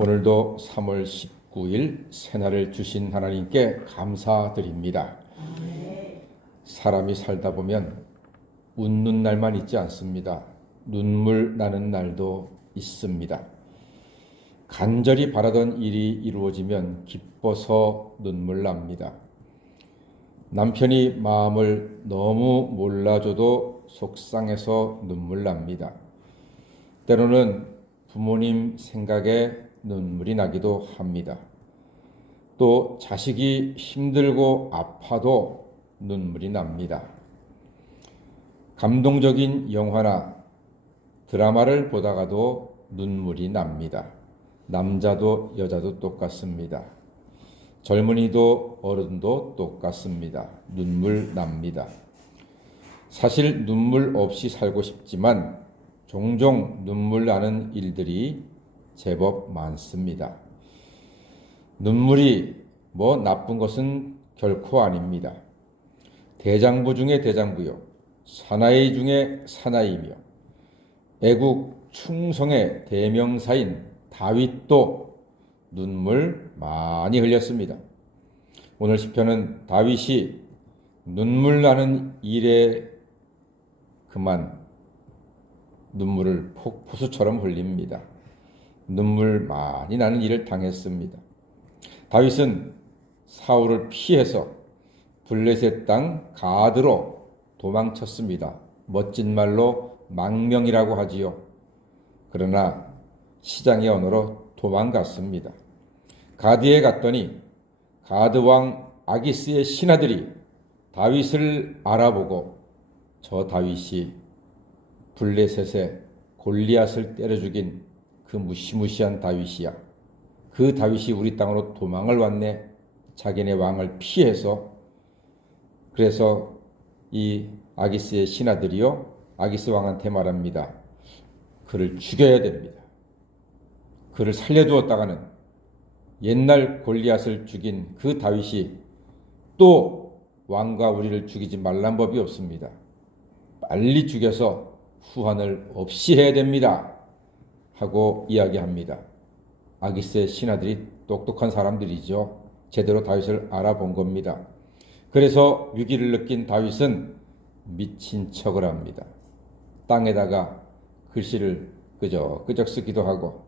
오늘도 3월 19일 새날을 주신 하나님께 감사드립니다. 사람이 살다 보면 웃는 날만 있지 않습니다. 눈물 나는 날도 있습니다. 간절히 바라던 일이 이루어지면 기뻐서 눈물 납니다. 남편이 마음을 너무 몰라줘도 속상해서 눈물 납니다. 때로는 부모님 생각에 눈물이 나기도 합니다. 또 자식이 힘들고 아파도 눈물이 납니다. 감동적인 영화나 드라마를 보다가도 눈물이 납니다. 남자도 여자도 똑같습니다. 젊은이도 어른도 똑같습니다. 눈물 납니다. 사실 눈물 없이 살고 싶지만 종종 눈물 나는 일들이 제법 많습니다. 눈물이 뭐 나쁜 것은 결코 아닙니다. 대장부 중에 대장부요. 사나이 중에 사나이며 애국 충성의 대명사인 다윗도 눈물 많이 흘렸습니다. 오늘 시편은 다윗이 눈물 나는 일에 그만 눈물을 폭포수처럼 흘립니다. 눈물 많이 나는 일을 당했습니다. 다윗은 사울을 피해서 블레셋 땅 가드로 도망쳤습니다. 멋진 말로 망명이라고 하지요. 그러나 시장의 언어로 도망갔습니다. 가드에 갔더니 가드 왕 아기스의 신하들이 다윗을 알아보고 저 다윗이 블레셋에 골리앗을 때려 죽인 그 무시무시한 다윗이야. 그 다윗이 우리 땅으로 도망을 왔네. 자기네 왕을 피해서 그래서 이 아기스의 신하들이요 아기스 왕한테 말합니다. 그를 죽여야 됩니다. 그를 살려두었다가는 옛날 골리앗을 죽인 그 다윗이 또 왕과 우리를 죽이지 말란 법이 없습니다. 빨리 죽여서 후환을 없이 해야 됩니다. 하고 이야기합니다. 아기스의 신하들이 똑똑한 사람들이죠. 제대로 다윗을 알아본 겁니다. 그래서 위기를 느낀 다윗은 미친 척을 합니다. 땅에다가 글씨를 끄적 끄적 쓰기도 하고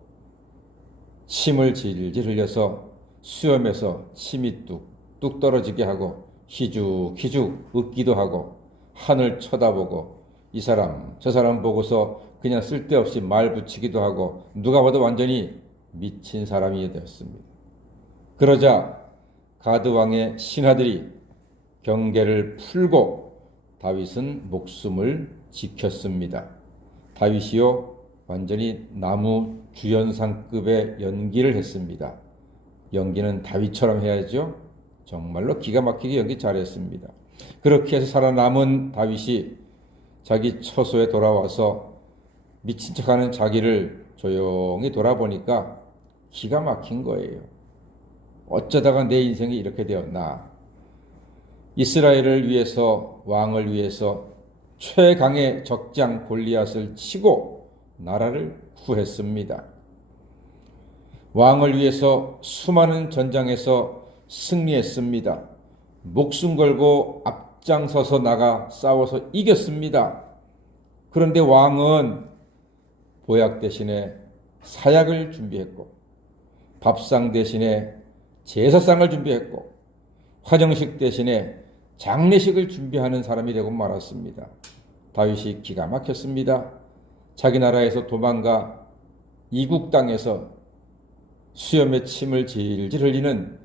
침을 질질 흘려서 수염에서 침이 뚝뚝 떨어지게 하고 희죽희죽 웃기도 하고 하늘 쳐다보고 이 사람 저 사람 보고서 그냥 쓸데없이 말 붙이기도 하고 누가 봐도 완전히 미친 사람이 되었습니다. 그러자 가드 왕의 신하들이 경계를 풀고 다윗은 목숨을 지켰습니다. 다윗이요 완전히 나무 주연상급의 연기를 했습니다. 연기는 다윗처럼 해야죠. 정말로 기가 막히게 연기 잘했습니다. 그렇게 해서 살아남은 다윗이 자기 처소에 돌아와서 미친 척하는 자기를 조용히 돌아보니까 기가 막힌 거예요. 어쩌다가 내 인생이 이렇게 되었나? 이스라엘을 위해서 왕을 위해서 최강의 적장 골리앗을 치고 나라를 구했습니다. 왕을 위해서 수많은 전장에서 승리했습니다. 목숨 걸고 앞장서서 나가 싸워서 이겼습니다. 그런데 왕은 보약 대신에 사약을 준비했고 밥상 대신에 제사상을 준비했고 화정식 대신에 장례식을 준비하는 사람이 되고 말았습니다. 다윗이 기가 막혔습니다. 자기 나라에서 도망가 이국 땅에서 수염에 침을 질질 흘리는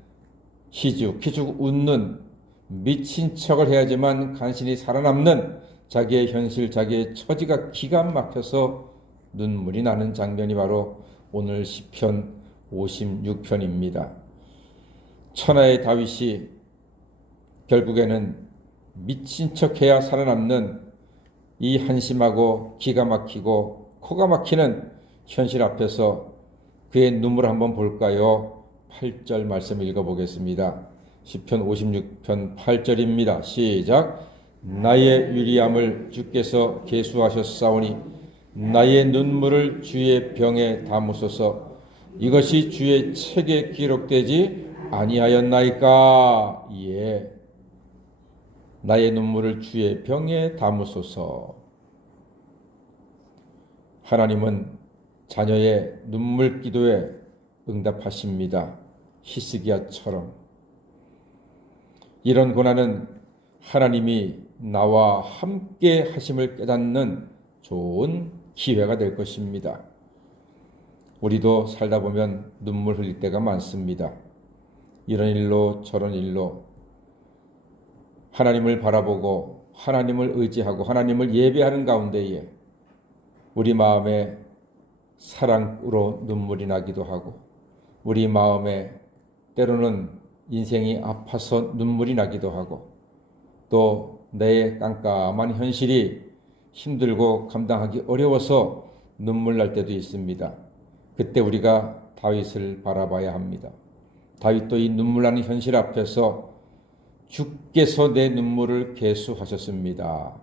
희죽희죽 웃는 미친 척을 해야지만 간신히 살아남는 자기의 현실, 자기의 처지가 기가 막혀서 눈물이 나는 장면이 바로 오늘 시편 56편입니다. 천하의 다윗이 결국에는 미친 척해야 살아남는 이 한심하고 기가 막히고 코가 막히는 현실 앞에서 그의 눈물 한번 볼까요? 8절 말씀 읽어보겠습니다. 시편 56편 8절입니다. 시작. 나의 유리함을 주께서 계수하셨사오니 나의 눈물을 주의 병에 담으소서 이것이 주의 책에 기록되지 아니하였나이까? 예. 나의 눈물을 주의 병에 담으소서. 하나님은 자녀의 눈물 기도에 응답하십니다. 히스기야처럼. 이런 고난은 하나님이 나와 함께 하심을 깨닫는 좋은 기회가 될 것입니다. 우리도 살다 보면 눈물 흘릴 때가 많습니다. 이런 일로 저런 일로 하나님을 바라보고 하나님을 의지하고 하나님을 예배하는 가운데에 우리 마음에 사랑으로 눈물이 나기도 하고 우리 마음에 때로는 인생이 아파서 눈물이 나기도 하고 또 내 깜깜한 현실이 힘들고 감당하기 어려워서 눈물 날 때도 있습니다. 그때 우리가 다윗을 바라봐야 합니다. 다윗도 이 눈물 나는 현실 앞에서 주께서 내 눈물을 개수하셨습니다.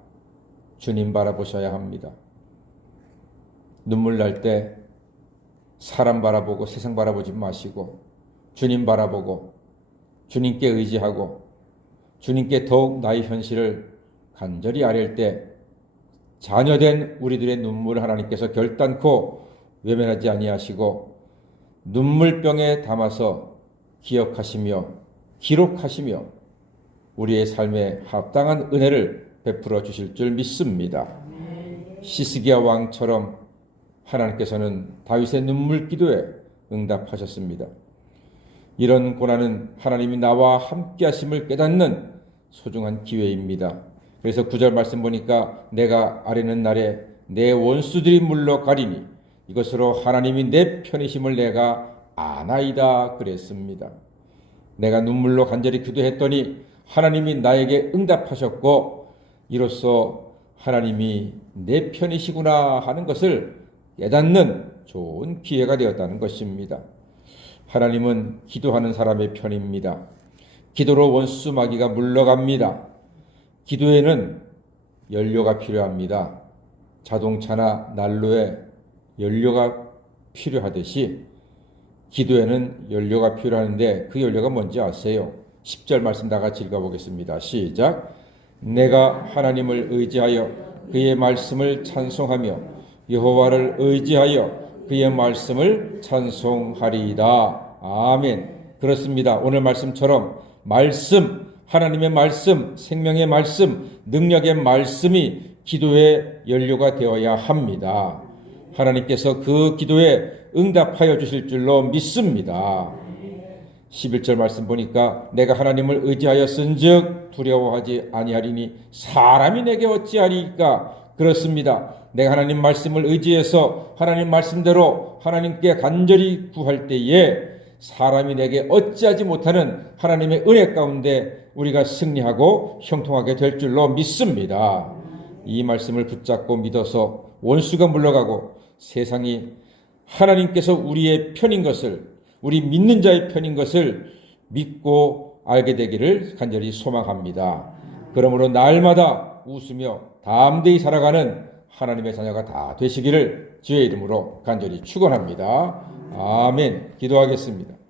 주님 바라보셔야 합니다. 눈물 날 때 사람 바라보고 세상 바라보지 마시고 주님 바라보고 주님께 의지하고 주님께 더욱 나의 현실을 간절히 아뢰 때 자녀된 우리들의 눈물을 하나님께서 결단코 외면하지 아니하시고 눈물병에 담아서 기억하시며 기록하시며 우리의 삶에 합당한 은혜를 베풀어 주실 줄 믿습니다. 시스기야 왕처럼 하나님께서는 다윗의 눈물 기도에 응답하셨습니다. 이런 고난은 하나님이 나와 함께 하심을 깨닫는 소중한 기회입니다. 그래서 구절 말씀 보니까 내가 아뢰는 날에 내 원수들이 물러가리니 이것으로 하나님이 내 편이심을 내가 아나이다 그랬습니다. 내가 눈물로 간절히 기도했더니 하나님이 나에게 응답하셨고 이로써 하나님이 내 편이시구나 하는 것을 깨닫는 좋은 기회가 되었다는 것입니다. 하나님은 기도하는 사람의 편입니다. 기도로 원수 마귀가 물러갑니다. 기도에는 연료가 필요합니다. 자동차나 난로에 연료가 필요하듯이 기도에는 연료가 필요한데 그 연료가 뭔지 아세요? 10절 말씀 다 같이 읽어보겠습니다. 시작. 내가 하나님을 의지하여 그의 말씀을 찬송하며 여호와를 의지하여 그의 말씀을 찬송하리이다. 아멘. 그렇습니다. 오늘 말씀처럼 말씀, 하나님의 말씀, 생명의 말씀, 능력의 말씀이 기도의 연료가 되어야 합니다. 하나님께서 그 기도에 응답하여 주실 줄로 믿습니다. 11절 말씀 보니까 내가 하나님을 의지하였은즉 두려워하지 아니하리니 사람이 내게 어찌하리까 그렇습니다. 내가 하나님 말씀을 의지해서 하나님 말씀대로 하나님께 간절히 구할 때에 사람이 내게 어찌하지 못하는 하나님의 은혜 가운데 우리가 승리하고 형통하게 될 줄로 믿습니다. 이 말씀을 붙잡고 믿어서 원수가 물러가고 세상이 하나님께서 우리의 편인 것을 우리 믿는 자의 편인 것을 믿고 알게 되기를 간절히 소망합니다. 그러므로 날마다 웃으며 담대히 살아가는 하나님의 자녀가 다 되시기를 주의 이름으로 간절히 축원합니다. 아멘. 기도하겠습니다.